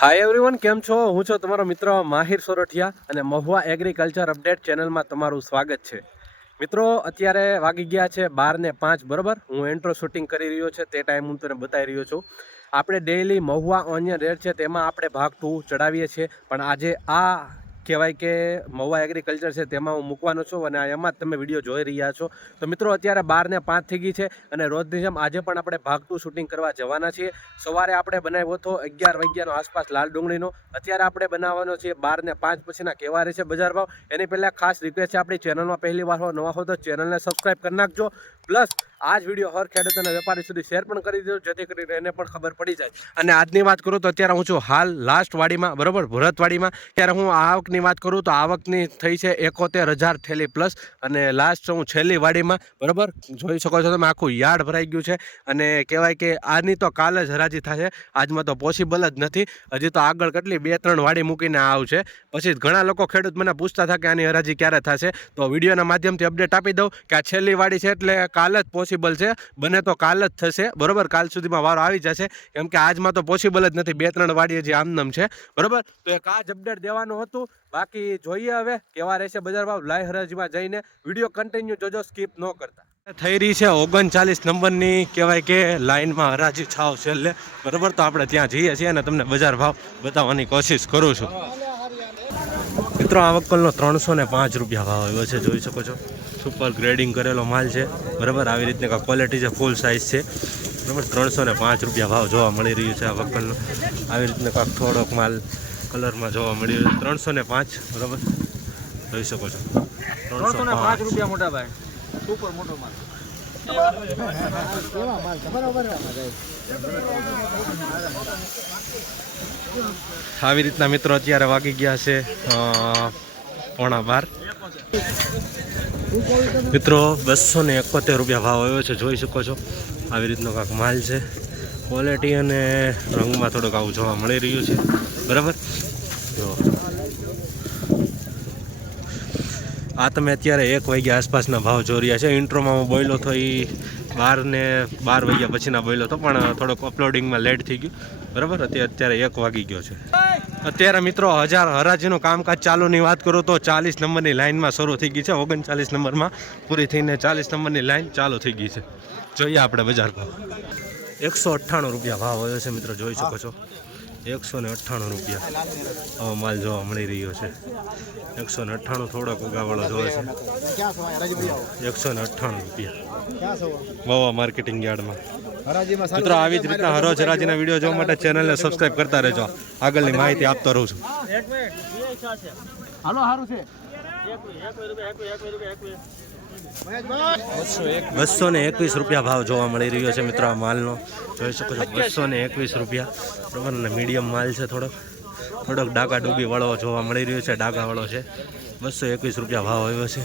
Hi everyone, કેમ છો? હું છું તમારો મિત્ર માહિર સોરઠિયા અને મહુવા એગ્રીકલ્ચર અપડેટ ચેનલમાં તમારું સ્વાગત છે. મિત્રો, અત્યારે વાગી ગયા છે 12:05 બરાબર. હું એન્ટ્રો શૂટિંગ કરી રહ્યો છે તે ટાઈમ હું તને બતાવી રહ્યો છું. આપણે ડેઈલી મહુવા ઓનિયન રેટ છે તેમાં આપણે ભાગ 2 ચડાવીએ છીએ, પણ આજે આ કહેવાય કે મહુવા એગ્રીકલ્ચર છે તેમાં હું મૂકવાનો છું અને એમાં જ તમે વિડીયો જોઈ રહ્યા છો. તો મિત્રો, અત્યારે 12:05 થઈ ગઈ છે અને રોજની જેમ આજે પણ આપણે ભાગ 2 શૂટિંગ કરવા જવાના છીએ. સવારે આપણે બનાવ્યો હતો 11 વાગ્યાનો આસપાસ લાલ ડુંગળીનો. અત્યારે આપણે બનાવવાનો છે 12:05 પછીના કેવા રહેશે બજાર ભાવ. એની પહેલાં ખાસ રિક્વેસ્ટ છે, આપણી ચેનલમાં પહેલી વાર હો, નવા હો તો ચેનલને સબસ્ક્રાઈબ કરી નાખજો. પ્લસ આ જ વિડીયો હર ખેડૂત અને વેપારી સુધી શેર પણ કરી દેજો, જેથી કરીને એને પણ ખબર પડી જાય. અને આજની વાત કરું તો અત્યારે હું છું હાલ લાસ્ટ વાડીમાં બરાબર, ભરતવાડીમાં. ત્યારે હું આવકની વાત કરું તો આવકની થઈ છે 71,000 થેલી પ્લસ. અને લાસ્ટ હું છેલ્લી વાડીમાં બરાબર, જોઈ શકો છો તમે, આખું યાર્ડ ભરાઈ ગયું છે. અને કહેવાય કે આની તો કાલે જ હરાજી થશે, આજમાં તો પોસિબલ જ નથી. હજી તો આગળ કેટલી 2-3 વાડી મૂકીને આવશે. પછી ઘણા લોકો ખેડૂત મને પૂછતા હતા કે આની હરાજી ક્યારે થશે, તો વિડીયોના માધ્યમથી અપડેટ આપી દઉં કે આ છેલ્લી વાડી છે એટલે કાલે જ પોસિબલ છે. બને તો કાલ જ થશે બરાબર, કાલ સુધીમાં વારો આવી જશે, કેમ કે આજમાં તો પોસિબલ જ નથી. 2-3 વાડી હજી આમનામ છે બરાબર. તો એક આ જ અપડેટ દેવાનું હતું. બાકી જોઈએ હવે કેવા રહેશે બજાર ભાવ. લાઈવ હરાજીમાં જઈને વિડીયો કન્ટિન્યુ જોજો, સ્કીપ ન કરતા. થઈ રહી છે 39 નંબરની કહેવાય કે લાઈનમાં હરાજી છાવ છેલ્લે બરાબર. તો આપણે ત્યાં જઈએ છીએ અને તમને બજાર ભાવ બતાવવાની કોશિશ કરું છું. મિત્રો, આ વક્કલનો 305 રૂપિયા ભાવ આવ્યો છે, જોઈ શકો છો. સુપર ગ્રેડિંગ કરેલો માલ છે બરાબર. આવી રીતની કાંઈ ક્વોલિટી છે, ફૂલ સાઇઝ છે બરાબર. 305 રૂપિયા ભાવ જોવા મળી રહ્યું છે આ વક્કલનો. આવી રીતના કાંઈક થોડોક માલ કલરમાં જોવા મળી રહ્યો છે. 305 બરાબર, જોઈ શકો છો. 305 રૂપિયા મોટા ભાઈ, સુપર મોટો માલ. આવી રીતના મિત્રો અત્યારે વાગી ગયા છે 11:15. મિત્રો, 271 રૂપિયા ભાવ આવ્યો છે, જોઈ શકો છો. આવી રીતનો કાંક માલ છે. ક્વોલિટી અને રંગમાં થોડુંક આવું જોવા મળી રહ્યું છે બરાબર. જો આ તમે અત્યારે 1 વાગ્યા આસપાસના ભાવ જોઈ રહ્યા છે. ઇન્ટ્રોમાં હું બોલ્યો હતો એ 12 વાગ્યા પછીના બોલ્યો હતો, પણ થોડોક અપલોડિંગમાં લેટ થઈ ગયું બરાબર. અત્યારે 1 વાગી ગયો છે. અત્યારે મિત્રો હરાજીનું કામકાજ ચાલુની વાત કરું તો 40 નંબરની લાઇનમાં શરૂ થઈ ગઈ છે. 39 નંબરમાં પૂરી થઈને 40 નંબરની લાઇન ચાલુ થઈ ગઈ છે. જોઈએ આપણે બજાર ભાવ. 198 રૂપિયા ભાવ આવ્યો છે મિત્રો, જોઈ શકો છો. 198 રૂપિયા આવો માલ જોવા મળી રહ્યો છે. 198 થોડોક ઉગાવાળો જોવે છે. 198 રૂપિયા મહુવા માર્કેટિંગ યાર્ડમાં. મિત્રો, આવી જ રીતના હરોજ હરાજીના વિડીયો જોવા માટે ચેનલને સબસ્ક્રાઈબ કરતા રહેજો. આગળની માહિતી આપતો રહું છું. 221 રૂપિયા ભાવ જોવા મળી રહ્યો છે મિત્રો આ માલનો, જોઈ શકો છો. 221 રૂપિયા બરાબર. અને મીડિયમ માલ છે, થોડોક ડાગા ડૂબી વાળો જોવા મળી રહ્યો છે, ડાગાવાળો છે. 221 રૂપિયા ભાવ આવ્યો છે.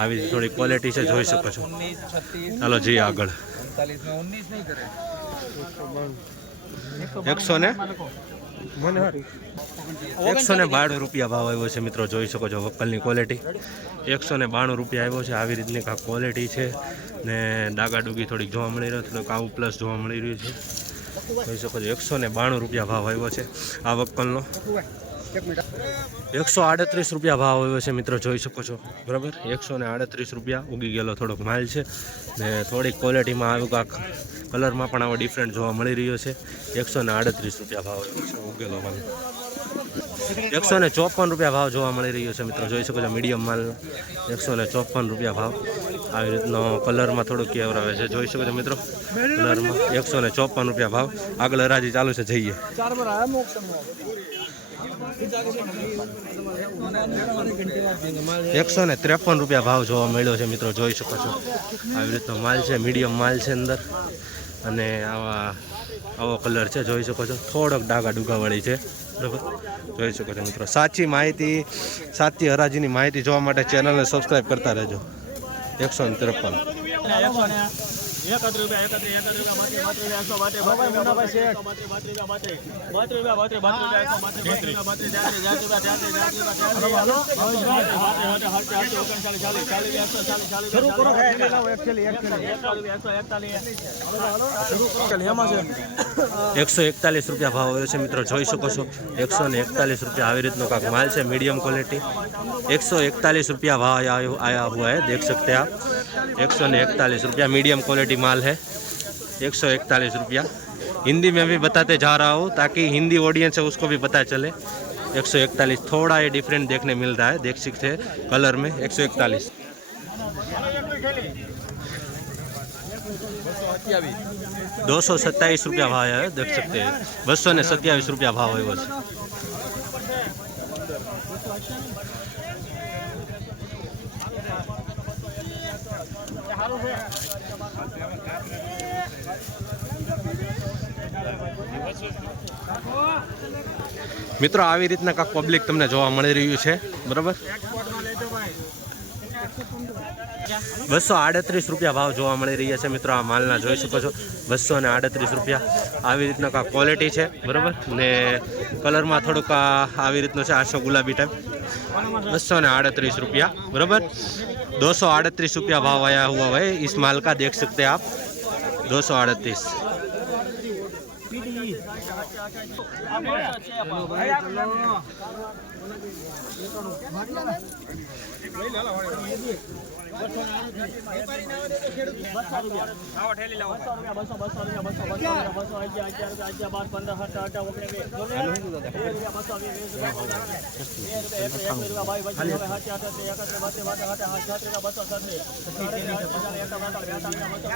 આવી થોડી ક્વોલિટી છે, જોઈ શકો છો. ચાલો જઈએ આગળ. 192 રૂપિયા ભાવ આવ્યો છે મિત્રો, જોઈ શકો છો. વક્કલની ક્વોલિટી 192 રૂપિયા આવ્યો છે. આવી રીતની કાંઈક ક્વોલિટી છે ને ડાગાડુગી થોડીક જોવા મળી રહ્યો, થોડુંક આવું પ્લસ જોવા મળી રહ્યું છે, જોઈ શકો છો. 192 રૂપિયા ભાવ આવ્યો છે આ વક્કલનો. 138 રૂપિયા ભાવ આવ્યો છે મિત્રો, જોઈ શકો છો બરાબર. 138 રૂપિયા ઉગી ગયેલો થોડોક માલ છે ને થોડીક ક્વોલિટીમાં આવ્યું, કાંક કલરમાં પણ આવો ડિફરન્ટ જોવા મળી રહ્યો છે. 138 રૂપિયા ભાવ આવ્યો છે ઉગેલો માલ. 154 રૂપિયા ભાવ જોવા મળી રહ્યો છે મિત્રો, જોઈ શકો છો. મીડિયમ માલનો 154 રૂપિયા ભાવ. આવી રીતનો કલરમાં થોડુંક કેવર આવે છે, જોઈ શકો છો મિત્રો. કલરમાં 154 રૂપિયા ભાવ. આગળ હરાજી ચાલુ છે, જઈએ. 153 રૂપિયા ભાવ જોવા મળ્યો છે મિત્રો, જોઈ શકો છો. આવી રીતનો માલ છે, મીડિયમ માલ છે અંદર અને આવો કલર છે, જોઈ શકો છો. થોડોક ડાગા ડુગાવાળી છે બરાબર, જોઈ શકો છો મિત્રો. સાચી હરાજીની માહિતી જોવા માટે ચેનલને સબસ્ક્રાઈબ કરતા રહેજો. 153. ₹141 ભાવ આવ્યો છે મિત્રો, જોઈ શકો છો। ₹141 આવી રીતનો કાંક માલ છે, मीडियम क्वालिटी। ₹141 भाव आया हुआ है, देख सकते हैं आप। ₹141 मीडियम क्वालिटी माल है। ₹141 हिंदी में भी बताते जा रहा हूँ ताकि हिंदी ऑडियंस है उसको भी पता चले। 141 थोड़ा ये डिफरेंट देखने मिल रहा है, देख सकते हैं कलर में। 141 ₹227 भाव आया है, देख सकते हैं। ₹227 भाव है बस। મિત્રો આવી રીતના કાંક પબ્લિક તમને જોવા મળી રહ્યું છે, બરાબર। ₹238 ભાવ જોવા મળી રહ્યા છે મિત્રો, આ માલના જોઈ શકો છો। ₹238 આવી રીતના કાંક ક્વોલિટી છે, બરાબર। ને કલરમાં થોડુંક આવી રીતનું છે, આછો ગુલાબી ટાઈપ। ₹238 बराबर। ₹238 भाव आया हुआ है इस माल का, देख सकते हैं आप। 238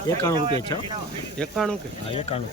₹91 છે। 91 કે? હા, 91।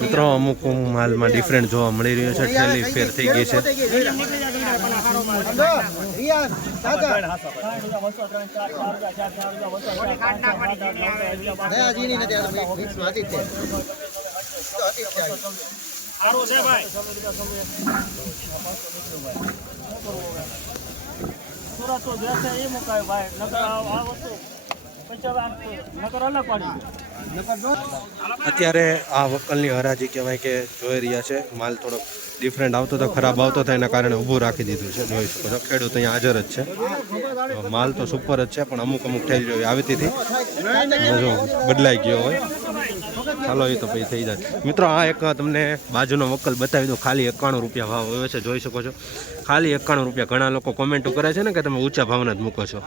મિત્રો અમુક માલમાં ડિફરન્ટ જોવા મળી રહ્યું છે, થેલી ફેર થઈ ગઈ છે। અત્યારે આ વકલની હરાજી કહેવાય કે જોઈ રહ્યા છે। માલ થોડોક ડિફરન્ટ આવતો તો, ખરાબ આવતો તો એના કારણે ઊભું રાખી દીધું છે, જોઈ શકો છો। ખેડૂત અહીંયા હાજર જ છે, માલ તો સુપર જ છે, પણ અમુક થેલીઓ આવતી હતી, જો બદલાઈ ગયો હોય। ચાલો એ તો પછી થઈ જાય। મિત્રો આ એક તમને બાજુનો વકલ બતાવી દો, ખાલી ₹91 ભાવ આવ્યો છે, જોઈ શકો છો। ખાલી ₹91। ઘણા લોકો કોમેન્ટો કરે છે ને કે તમે ઊંચા ભાવના જ મૂકો છો।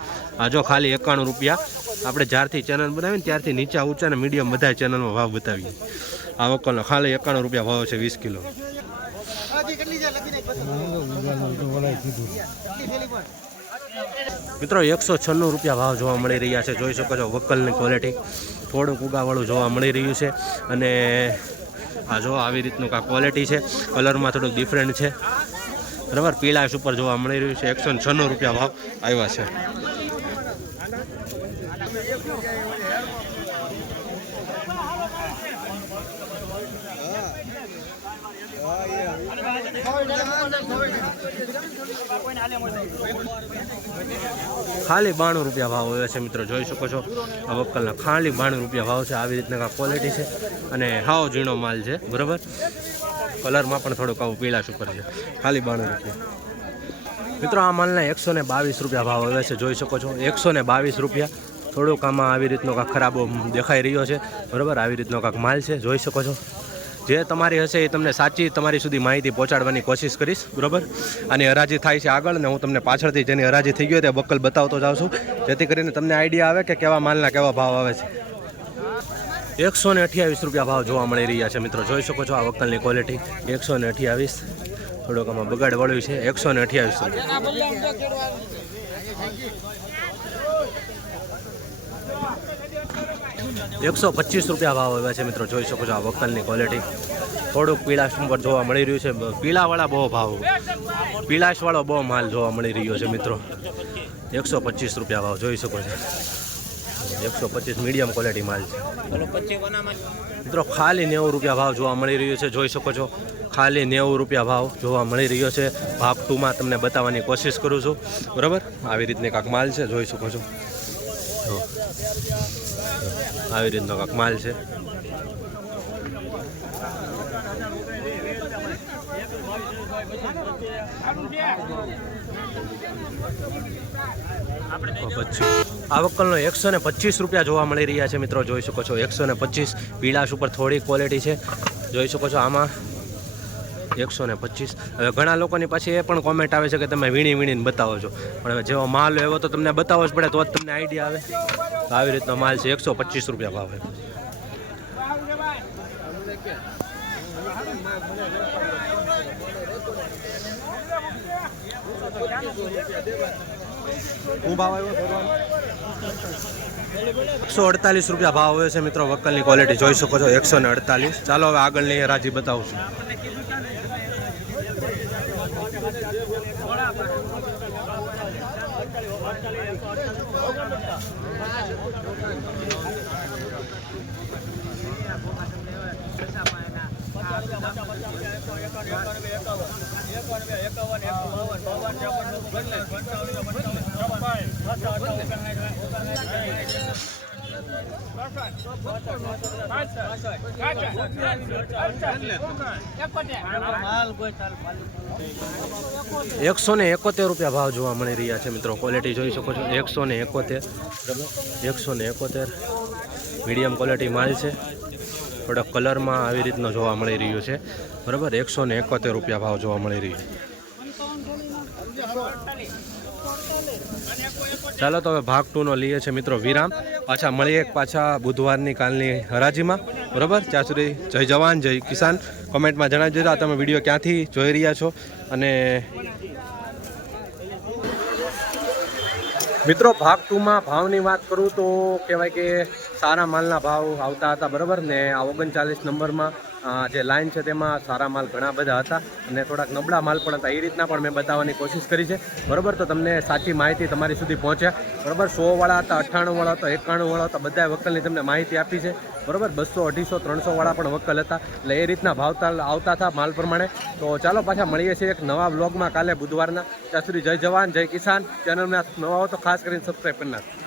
આ જો ખાલી ₹91। આપણે જ્યારથી ચેનલ બનાવીને ત્યારથી નીચા ઊંચા ને મીડિયમ બધા ચેનલમાં ભાવ બતાવીએ। આ વકલનો ખાલી ₹91 ભાવ છે, 20 કિલો। મિત્રો ₹196 ભાવ જોવા મળી રહ્યા છે, જોઈ શકો છો। વકલની ક્વોલિટી થોડુંક ઉગાવાળું જોવા મળી રહ્યું છે, અને આ જો આવી રીતનું કાંઈ ક્વોલિટી છે, કલરમાં થોડુંક ડિફરન્ટ છે, બરાબર। પીળાશ ઉપર જોવા મળી રહ્યું છે। ₹196 ભાવ આવ્યા છે। ખાલી ₹92 ભાવ આવ્યો છે મિત્રો, જોઈ શકો છો। આ વકલના ખાલી ₹92 ભાવ છે। આવી રીતના ક્વોલિટી છે, અને હાવ ઝીણો માલ છે, બરાબર। કલરમાં પણ થોડુંક આવું પીળાશ ઉપર છે, ખાલી ₹92। મિત્રો આ માલના ₹122 ભાવ આવ્યા છે, જોઈ શકો છો। ₹122। થોડુંક આમાં આવી રીતનો કાંક ખરાબો દેખાઈ રહ્યો છે, બરાબર। આવી રીતનો કાંક માલ છે, જોઈ શકો છો। જે તમારી હશે એ તમને સાચી તમારી સુધી માહિતી પહોંચાડવાની કોશિશ કરીશ, બરાબર. આની હરાજી થાય છે આગળ, ને હું તમને પાછળથી જેની હરાજી થઈ ગઈ તે બક્કલ બતાવતો જાઉં છું, જેથી કરીને તમને આઈડિયા આવે કે કેવા માલના કેવા ભાવ આવે છે. 128 રૂપિયા ભાવ જોવા મળી રહ્યા છે મિત્રો. જોઈ શકો છો આ વક્કલની ક્વોલિટી 128. થોડોક આમાં બગાડ વાળું છે. 128 રૂપિયા. 125 રૂપિયા ભાવ આવ્યા છે મિત્રો. જોઈ શકો છો આ વક્કલની ક્વોલિટી. થોડુંક પીળાશ ઉપર જોવા મળી રહ્યું છે. પીળાવાળા બહુ ભાવ, પીળાશવાળો બહુ માલ જોવા મળી રહ્યો છે મિત્રો. 125 રૂપિયા ભાવ જોઈ શકો છો. 125 મીડિયમ ક્વોલિટી માલ છે મિત્રો. ખાલી 90 રૂપિયા ભાવ જોવા મળી રહ્યો છે. જોઈ શકો છો ખાલી 90 રૂપિયા ભાવ જોવા મળી રહ્યો છે. ભાગ 2માં તમને બતાવવાની કોશિશ કરું છું, બરાબર. આવી રીતની કાંક માલ છે, જોઈ શકો છો. આવી રીતનો કાંક માલ છે. આ વક્કલનો 125 રૂપિયા જોવા મળી રહ્યા છે મિત્રો. જોઈ શકો છો 125. પીળાશ ઉપર થોડી ક્વોલિટી છે, જોઈ શકો છો. આમાં 125. હવે ઘણા લોકોની પાછી એ પણ કોમેન્ટ આવે છે કે તમે વીણીને બતાવો છો, પણ હવે જેવો માલ હોય એવો તો તમને બતાવવો જ પડે, તો જ તમને આઈડિયા આવે. આવી રીતનો માલ છે. 125 રૂપિયા ભાવ છે. શું ભાવ આવ્યો? 148 રૂપિયા ભાવ હોય છે મિત્રો. વક્કલની ક્વોલિટી જોઈ શકો છો 148. ચાલો હવે આગળની હરાજી બતાવું છું. ₹171 ભાવ જોવા મળી રહ્યા છે મિત્રો. ક્વોલિટી જોઈ શકો છો 171. 171 મીડિયમ ક્વોલિટી માલ છે. થોડા કલરમાં આવી રીતનો જોવા મળી રહ્યું છે, બરાબર. 171 રૂપિયા ભાવ જોવા મળી રહ્યું. ચાલો તો હવે ભાગ 2નો લઈએ છે મિત્રો વિરામ. પાછા મળીએ પાછા બુધવારની કાલની હરાજીમાં, બરાબર. ત્યાં સુધી જય જવાન જય કિસાન. કોમેન્ટમાં જણાવી દેજો તમે વિડીયો ક્યાંથી જોઈ રહ્યા છો. અને મિત્રો ભાગ 2માં ભાવની વાત કરું તો કહેવાય કે સારા માલના ભાવ આવતા હતા, બરાબર. ને આ 39 નંબરમાં જે લાઈન છે તેમાં સારા માલ ઘણા બધા હતા અને થોડાક નબળા માલ પણ હતા. એ રીતના પણ મેં બતાવવાની કોશિશ કરી છે, બરાબર. તો તમને સાચી માહિતી તમારી સુધી પહોંચે, બરાબર. 100 હતા, 98 વાળા હતા, 91 વાળા હતા, બધા વક્કલની તમને માહિતી આપી છે, બરાબર. 200, 250, 300 વાળા પણ વક્કલ હતા. એટલે એ રીતના ભાવતાલ આવતા હતા માલ પ્રમાણે. તો ચાલો પાછા મળીએ છીએ એક નવા વ્લોગમાં કાલે બુધવારના. ત્યાં સુધી જય જવાન જય કિસાન. ચેનલમાં નવા હો તો ખાસ કરીને સબસ્ક્રાઈબ કરી નાખો.